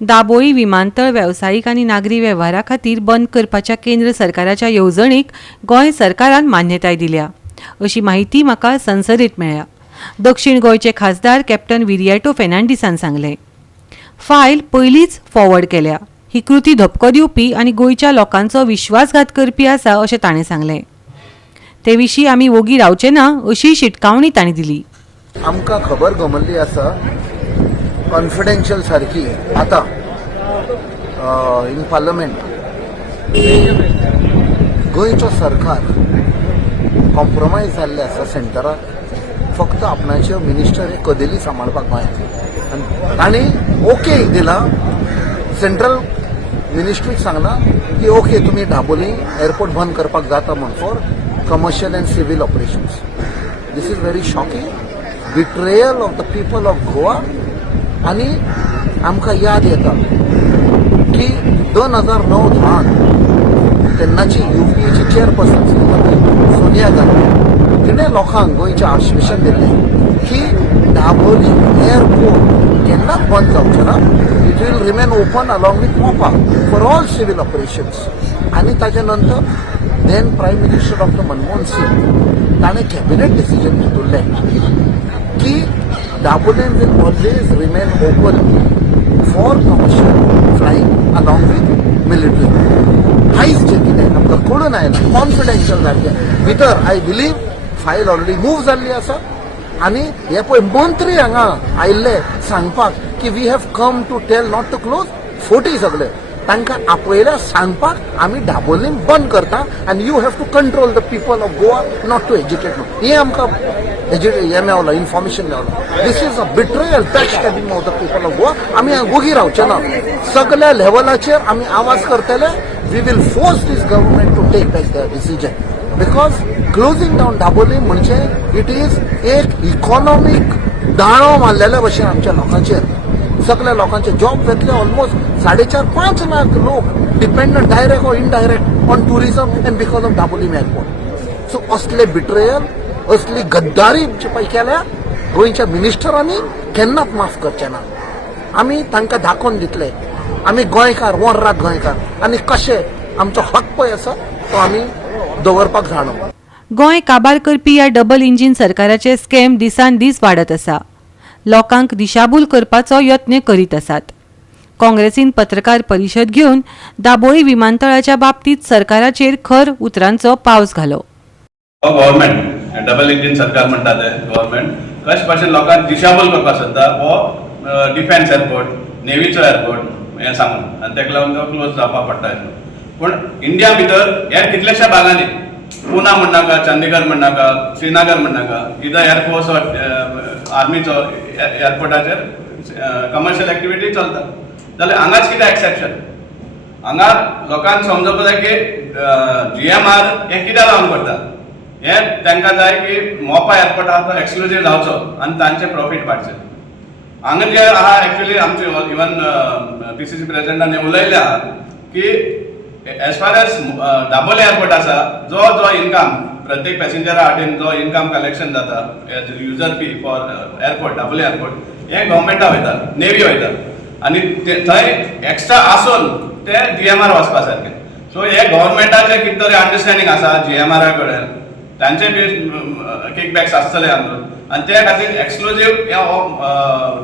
दाबोळी विमानतळ वेवसायीक आनी नागरी वेव्हारा खातीर बंद करपाच्या केंद्र सरकाराच्या येवजणेक गोंय सरकारान मान्यताय दिल्या अशी माहिती म्हाका संसदेत मेळ्ळ्या. दक्षिण गोंयचे खासदार कॅप्टन विरिएटो फेर्नांडीसान सांगलें. फायल पयलींच फॉवर्ड केल्या. ही कृती धपको दिवपी आनी गोंयच्या लोकांचो विश्वासघात करपी आसा अशें ताणें सांगलें. ते विशीं आमी वोगी रावचे ना अशी शिटकावणी तांणी दिली. आमकां खबर गमल्ली आसा कॉन्फिडेन्शियल सारकी आता इन पार्लमेंट गोंयचो सरकार कॉम्प्रोमायज जाल्ले आसा सेंटराक फक्त आपणाचे मिनिस्टर हे कदेली सांबाळपाक गोंयांत आनी तांणी ओके दिला. सेंट्रल मिनिस्ट्रीक सांगला की ओके तुमी दाबोली एअरपोर्ट बंद करपाक जाता म्हण for commercial and civil operations. This is very shocking betrayal of the people of Goa. आणि आमकां याद येता की 2009-10 तेन्नाची UPAची चेअरपर्सन सोनिया गांधी तिणें लोकांक गोंयचें आश्वासन दिल्लें की दाबोली एअरपोर्ट केन्नाच बंद जावचें ना. It will remain open along with Mopa for all civil operations. आणि ताच्या नंतर then prime minister doctor Manmohan Singh ताणें कॅबिनेट डिसिजन घेतिल्लें की Dabolim will always remain open for commercial flying along with military. काहीच जे कितें आमकां कळून आयला कॉन्फिडेन्शियल जाल्लें भितर I believe file already move जाल्ली आसा. आनी हे पळय मंत्री हांगा आयिल्ले सांगपाक की we have come to tell not to close फोटी सगळे तांकां आपयल्या सांगपाक आमी दाबोलीम बंद करता आनी you have to control the people of Goa not to educate. हे आमकां हे मेवला इन्फॉर्मेशन मेवला. This is a betrayal backstabbing of the people of Goa. आमी वोगी रावचे ना. सगळ्या लेवलाचेर आमी आवाज करतले. We will force this government to take back the decision because closing down Dabolim म्हणजे इट इज एक इकॉनॉमीक दाणो मारलेल्या भशेन आमच्या लोकांचेर. सगळ्या लोकांचे जॉब घेतले. ऑलमोस्ट 4.5 लाख लोक dependent direct or indirect on tourism and because of Dabolim airport. So असले बिट्रेयल असली गद्दारी पळय केल्या गोंयच्या मिनिस्टरांनी केन्नाच माफ करचे ना. आमी तांकां दाखोवन दितले आमी गोंयकार वर्राक गोंयकार आनी कशें आमचो हक्क पळय आसा तो आमी दवरपाक जाणो. गोंय काबार करपी ह्या डबल इंजिन सरकाराचे स्कॅम दिसान दीस वाडत आसा. लोकांक दिशाभूल करपाचो यत्न करीत आसात. काँग्रेसीन पत्रकार परिशद घेवन दाबोळी विमानतळाच्या बाबतीत सरकाराचेर खर उतरांचो पावस घालो. गव्हर्नमेंट डबल इंजिन सरकार म्हणटा ते गव्हर्नमेंट कशे भाशेन लोकांक दिशाभूल करपाक सोदता हो डिफेन्स एअरपोर्ट नेव्हीचो एअरपोर्ट हें सांगून आनी ताका लागून तो क्लोज जावपाक पडटा. पूण इंडिया भितर हे कितलेशा भागांनी पुना म्हणनाका चंदीगड म्हणनाका श्रीनगर म्हणनाका इथं एअरफोर्स आर्मीचो एअरपोर्टाचेर कमर्शियल एक्टिविटी चलता जाल्यार हांगाच कितें एक्सेप्शन. हांगा लोकांक समजप जाय की GMR हें कित्याक लागून करता. हे तांकां जाय की मोपा एअरपोर्ट आहा तो एक्सक्लुझीव जावचो आनी तांचे प्रॉफिट वाडचें. हांगा जे आहा एक्चुअली आमचे इवन PCC प्रेसिडेंटान उलयले आहा की as far as Dabolim airport आसा जो इनकम प्रत्येक पॅसेंजरा वाटेन जो इनकम कलेक्शन जाता user fee for airport Dabolim airport हे गव्हर्मेंटा वयता नेव्ही वयता आनी थंय एक्स्ट्रा आसून ते GMR वचपा सारकें. सो हे गव्हर्मेंटाचे कितें तरी अंडरस्टँडींग आसा GMR कडेन तांचे बी किकबॅक्स आसतले हातून आनी त्या खातीर एक्सक्लुझीव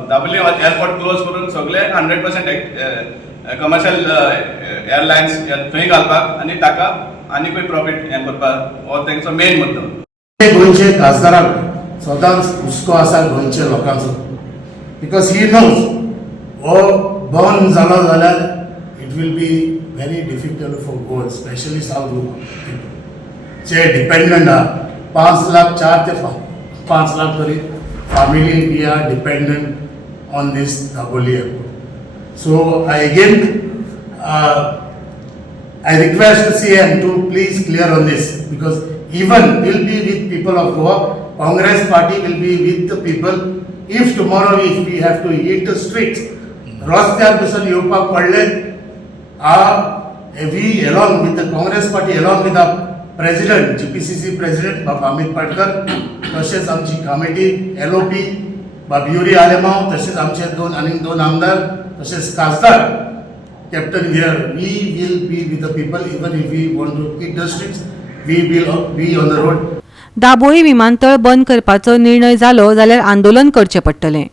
दाबोली एअरपोर्ट क्लोज करून सगळे 100% कमर्शियल एअरलायन्स थंय घालपाक आनी ताका आनीकूय प्रॉफिट हें करपाक हो तेंचो मेन मुद्दो. गोंयचे खासदाराक सदांच हुस्को आसा गोंयच्या लोकांचो बिकॉज ही नोज हो बंद जालो जाल्यार it will be very difficult for Goa especially south Goa जे डिपेंडंट आहा 5 लाख 4 ते 5 लाख तरी family we are dependent on this Dabolim airport. So I request the CM to please clear on this because even we'll be with people of Goa. Congress party will be with the people. If tomorrow if we have to hit the streets, रस्त्यार बसून येवपाक पडले, we along with the Congress party along with the president, GPCC president बाब अमित पाटकर, तसेच आमची committee LOP बाब युरी आलेमाव, तसेच आमचे दोन आमदार तसेच खासदार captain here we will be with the people even if we want to industries we will be on the road. Dabolim विमानतळ बंद करपाचो निर्णय जालो जाल्यार आंदोलन करचें पडटलें.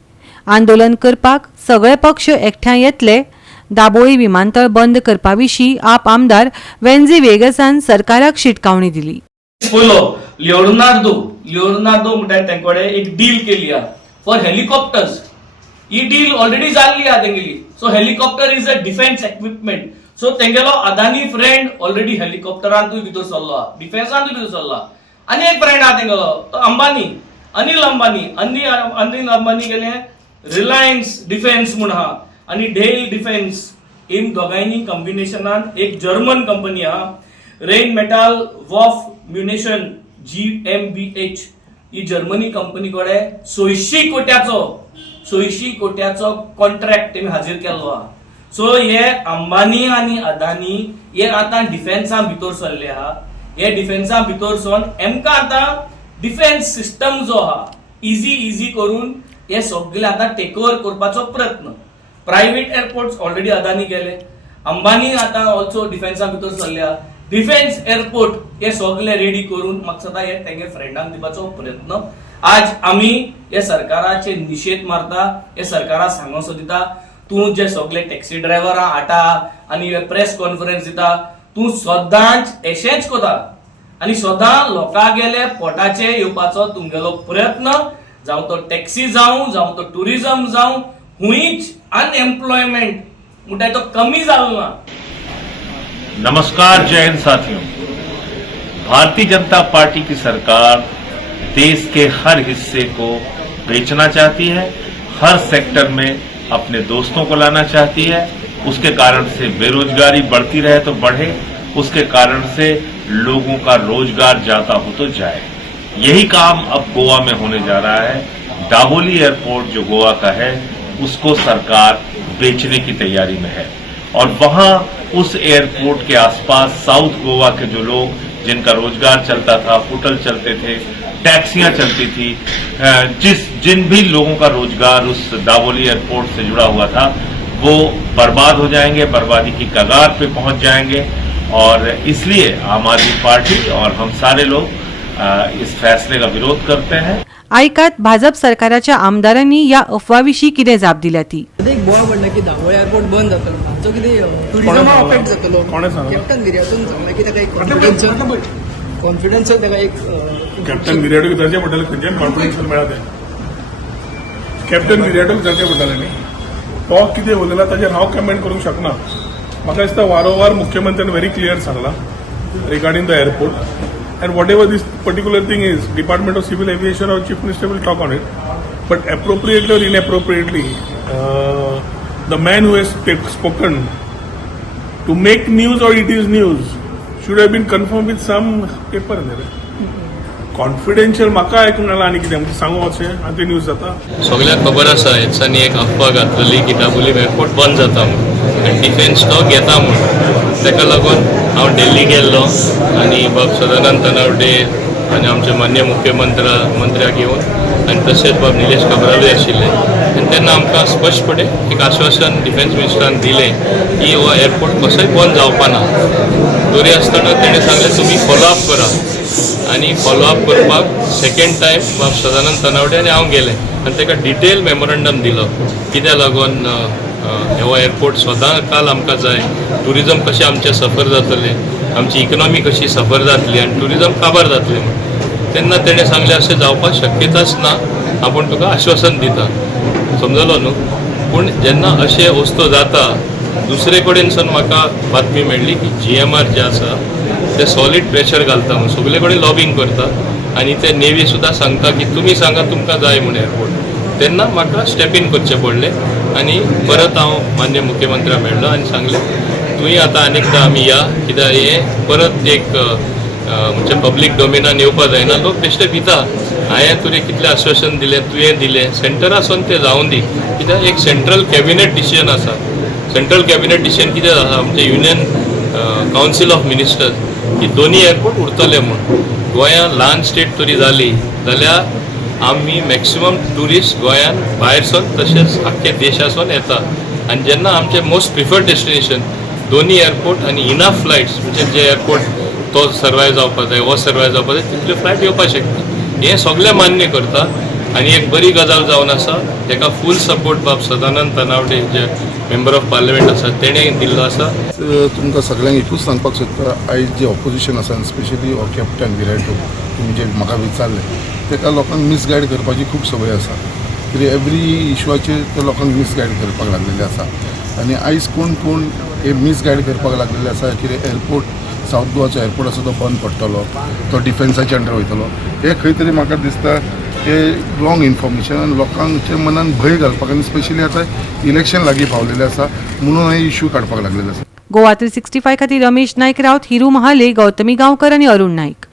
आंदोलन करपाक सगळे पक्ष एकठांय येतले. दाबोळी विमानतळ बंद करपा विशीं आप आमदार वेन्झी वेगसान सरकाराक शिटकावणी दिली. पयलो लिओनार्दो म्हणटा तेंकोडे एक डील केली हा फॉर हेलिकॉप्टर्स. ही डील ऑलरेडी जाल्ली हा तेंगेली. So helicopter is a defence equipment. So तेंगेलो अदानी फ्रेंड ऑलरेडी हेलिकॉप्टरांतूय भितर सरलो हा, डिफेन्सांतूय भितर सरलो हा. आनी एक फ्रेंड हा तेंगेलो तो अंबानी, अनिल अंबानी गेले रिलायन्स डिफेन्स म्हूण हा आनी डेल डिफेन्स. इन दोगांयनी कॉम्बिनेशनान एक जर्मन कंपनी हा रेन मेटाल वॉफ म्युनिशन GmbH. ही जर्मनी कंपनी कडे 600 कोट्याचो कॉन्ट्रॅक्ट तेमी हाजीर केल्लो हा. सो हे अंबानी आनी अदानी हे आतां डिफेन्सा भितर सरले हा. हे डिफेन्सा भितर सोन एमकां आतां डिफेन्स सिस्टम जो हा इजी करून हे सगळे आतां टेक ओव्हर करपाचो प्रयत्न. प्रायव्हेट एअरपोर्ट्स ऑलरेडी अदानी गेले. अंबानी आतां ऑल्सो डिफेन्सा भितर सरल्या. डिफेन्स एअरपोर्ट हे सगळे रेडी करून म्हाका सदां हे तेंगे फ्रेंडांक दिवपाचो प्रयत्न. आज आमी हे सरकाराचे निषेध मारता. हे सरकाराक सांगोसो दिता तूं जे सगळे टॅक्सी ड्रायव्हरां हाडटा आनी प्रेस कॉन्फरन्स दिता तूं सदांच अशेंच कोता आनी सदां लोकां गेले पोटाचे येवपाचो तुमगेलो प्रयत्न जावं तो टॅक्सी जावं तो टुरिझम जावं हुंयच अनएम्प्लॉयमेंट म्हणटा तो कमी जालो ना. नमस्कार, जय हिंद साथियों. भारतीय जनता पार्टी की सरकार देश के हर हिस्से को बेचना चाहती है, हर सेक्टर में अपने दोस्तों को लाना चाहती है. उसके कारण से बेरोजगारी बढ़ती रहे तो बढ़े, उसके कारण से लोगों का रोजगार जाता हो तो जाए. यही काम अब गोवा में होने जा रहा है. दाबोली एयरपोर्ट जो गोवा का है उसको सरकार बेचने की तैयारी में है और वहां उस एयरपोर्ट के आसपास साउथ गोवा के जो लोग जिनका रोजगार चलता था, होटल चलते थे, टैक्सियां चलती थी, जिन भी लोगों का रोजगार उस दाबोली एयरपोर्ट से जुड़ा हुआ था वो बर्बाद हो जाएंगे, बर्बादी की कगार पे पहुंच जाएंगे. और इसलिए आम आदमी पार्टी और हम सारे लोग इस फैसले का विरोध करते हैं. आयकात भाजप सरकाराच्या आमदारांनी या अफवाविशीं कितें जाप दिल्या ती. एक बोवाळ पडला की दाबोळी एअरपोर्ट बंद जातलो हाचो कितें टुरिझमा अफेक्ट जातलो. कॅप्टन गिर्यातून सांगला की ताका एक कॉन्फिडन्शियल ताका एक कॅप्टन विराटूक जावचें पडटलें खंयच्यान कॉन्फिडन्शियल मेळा तें. कॅप्टन विराटूक जावचें पडटलें न्ही. तो कितें उलयला ताचेर हांव कमेंट करूंक शकना. म्हाका दिसता वारंवार मुख्यमंत्र्यान व्हेरी क्लियर सांगला regarding the airport. And whatever this particular thing is, Department of Civil Aviation or Chief Minister will talk on it. But appropriately or inappropriately, the man who has spoken to make news or it is news should have been confirmed with some paper there. Confidential म्हाका आयकूंक नाला आनी कितें सांगू अशें आनी ते news जाता. सगळ्यांक खबर आसा हेच्यानी एक अफवा घातलेली की दाबोली एअरपोर्ट बंद जाता म्हणून आनी डिफेन्स तो घेता म्हणून. ताका लागून हांव दिल्ली गेल्लो आनी बाब सदानंद तनवडे आनी आमचे मान्य मुख्यमंत्र्याक येवन आनी तशेंच बाब निलेश काब्रालूय आशिल्ले आनी तेन्ना आमकां स्पश्टपणे एक आश्वासन डिफेन्स मिनिस्टरान दिलें की हो एअरपोर्ट कसोय बंद जावपा ना. तरी आसतना तेणें सांगलें तुमी फॉलोअप करा आनी फॉलोअप करपाक सेकंड टायम बाब सदानंद तनवडे आनी हांव गेलें आनी ताका डिटेल मेमोरंडम दिलो कित्या लागून हो एअरपोर्ट सदां काल आमकां जाय. टुरिझम कशें आमचें सफर जातलें, आमची इकॉनॉमी कशी सफर जातली आनी टुरिझम काबार जातलें म्हणून. तेन्ना तेणें सांगलें अशें जावपाक शक्यताच ना, आपूण तुका आश्वासन दिता. समजलो न्हू. पूण जेन्ना अशें वस्तू जाता दुसरे कडेनसून म्हाका बातमी मेळ्ळी की GMR जे आसा ते सॉलीड प्रेशर घालता म्हणून सगळे कडेन लॉबिंग करता आनी ते नेवी सुद्दां सांगता की तुमी सांगा तुमकां जाय म्हूण एअरपोर्ट. तेन्ना म्हाका स्टेप इन करचें पडलें आनी परत हांव मान्य मुख्यमंत्र्याक मेळ्ळो आनी सांगलें तुवें आतां अनेकदां आमी या कित्याक हें परत एक म्हणजे पब्लीक डोमेनान येवपा जायना. लोक बेश्टे भिता. हांवें तुवें कितलें आश्वासन दिलें, तुवें दिलें, सेंटरासून तें जावन दी. कित्याक एक सेंट्रल कॅबिनेट डिसिजन आसा. सेंट्रल कॅबिनेट डिसिजन कितें आसा म्हणजे युनियन कावन्सील ऑफ मिनिस्टर्स की दोनी एअरपोर्ट उरतले म्हूण. गोंयां ल्हान स्टेट तरी जाली जाल्यार आमी मॅक्सिमम ट्युरिस्ट गोंयान भायरसून तशेंच आख्खे देशासून येता आनी जेन्ना आमचे मोस्ट प्रिफर्ड डेस्टिनेशन दोन्ही एअरपोर्ट आणि इनफ फ्लायट्स म्हणजे जे एअरपोर्ट तो सर्वायव जावपाक जाय हो सर्वायव जावपाक जाय तितल्यो फ्लायट येवपाक शकता हें सगळें मान्य करता आनी एक बरी गजाल जावन आसा तेका फूल सपोर्ट बाब सदानंद तनावडे जे मेंबर ऑफ पार्लिमेंट आसा तेणें दिल्लो आसा. तुमकां सगळ्यांक एकूच सांगपाक सोदता आयज जे ऑपोजिशन आसा स्पेशली हो कॅप्टन विराट तुमी जे म्हाका विचारले तेका लोकांक मिसगायड करपाची खूब संवय आसा कित्याक एवरी इश्यूचेर ते लोकांक मिसगायड करपाक लागलेले आसा आनी आयज कोण कोण हे मिसगायड करपाक लागलेले आसा कित्याक एअरपोर्ट सावथ गोवाचो एअरपोर्ट आसा तो बंद पडटलो तो डिफेन्साच्या अंडर वयतलो हे खंय तरी म्हाका दिसता हे रॉंग इन्फॉर्मेशन आनी लोकांच्या मनान भंय घालपाक आनी स्पेशली आतां इलेक्शन लागीं पावलेलें आसा म्हणून हे इश्यू काडपाक लागलेले आसा. गोवा 365 खातीर रमेश नायक रावत, हिरू महाले, गौतमी गांवकर आनी अरुण नायक.